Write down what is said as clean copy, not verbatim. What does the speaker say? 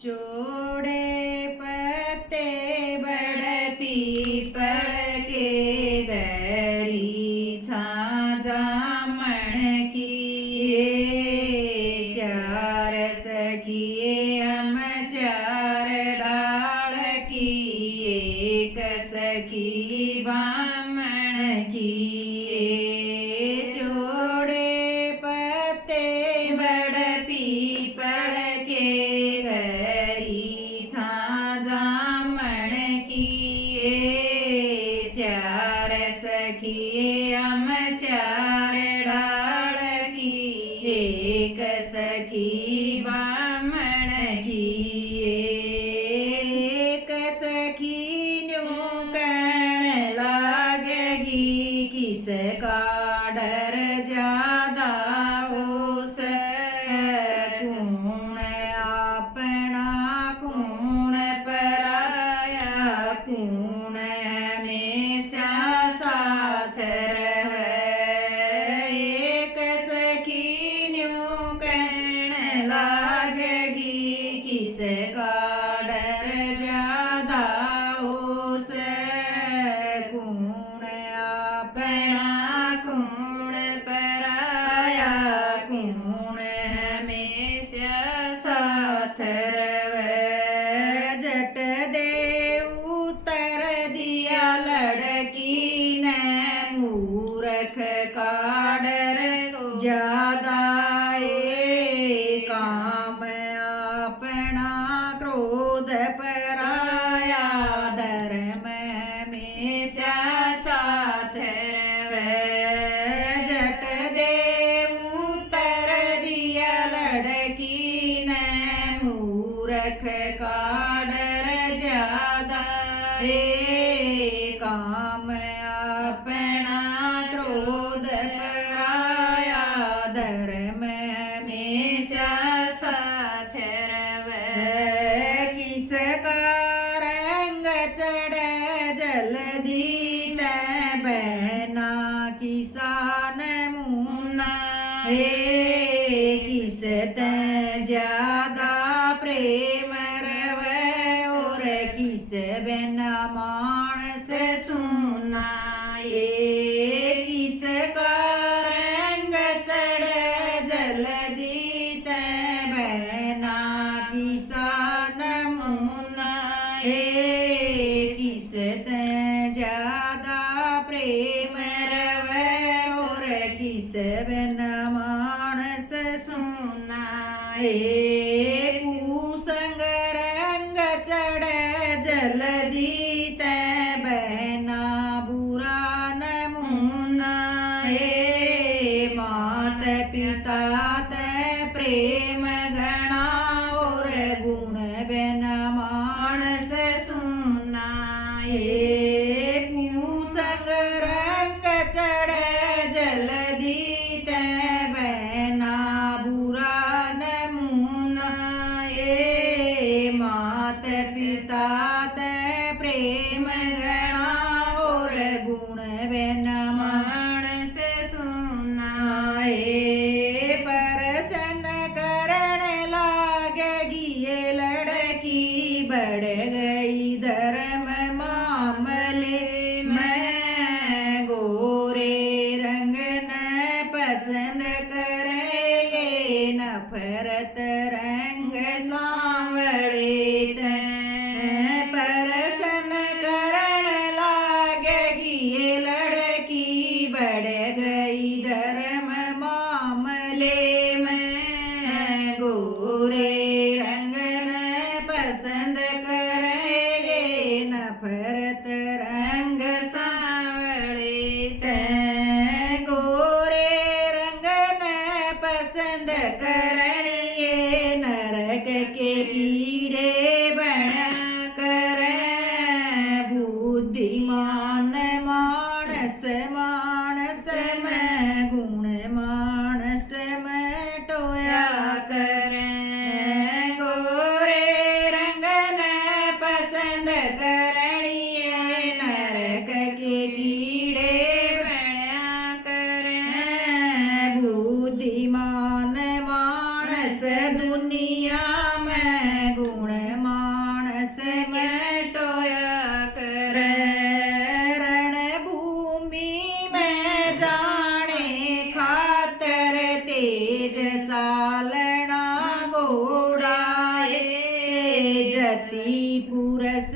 चोड़े पत्ते बड़ पीपल के गरी छाजा मण किए चार सखिए हम चार डाल किए एक सखी बामण किए चोड़े पत्ते बड़ पीपल के चार सखिए हम चार डाल किए एक सखी बामण किए एक सखी न्यू कहन लागगी किसका डर ज्यादा उस कौन अपना कौन पराया कौन हमेशा साथ रहे एक सखी न्यू कहन लागगी किसका डर ज्यादा उस कौन अपना कौन पराया कौन हमेशा साथ रहे जट दे उतर दिया लड़की ने मूर्ख का डर ज्यादा काम अपना क्रोध पराया धर्म हमेशा साथ रहे जट दे उतर दिया लड़की ने मूर्ख का डर ज्यादा काम अपना क्रोध पराया धर्म हमेशा साथ रहे किसका रंग चढ़ जल्दी तै बहना किसान मुन्ना किस तै ज्यादा प्रेम रवे और किस बिना मानस सुना किस का रंग चढ़ जल्दी तै बहना किसान मुन्ना किस तै ज्यादा प्रेम रवे और किस बिना मानस सुना कुसंग रंग चढ़ जल्दी तै बहना बुरा न मुन्ना मात पिता तै प्रेम घना और गुण बिना मानस सुना कुसंग रंग चढ़ जल्दी तै बहना बुरा न मुन्ना मात पिता तै प्रेम घना और गुण बिना मानस सुना परसन करण लागगी ये लड़की बढ़ गई धर्म मामले में गोरे रंग न पसंद करे ये नफरत रंग सांवरे परसन करण लागगी ये लड़की बढ़ गई धर्म मामले में गोरे रंग न पसंद करे ये नफरत रंग सांवरे गोरे रंग न पसंद करनिए नरक के कीड़े बना कर बुद्धिमान मानस मानस में गुण मानस में टोया कर गोरे रंग न पसंद करनिए नरक के कीड़े बना कर बुद्धिमान मानस दुनिया में गुण ચાલણા ઘોડાએ જતી પુરસ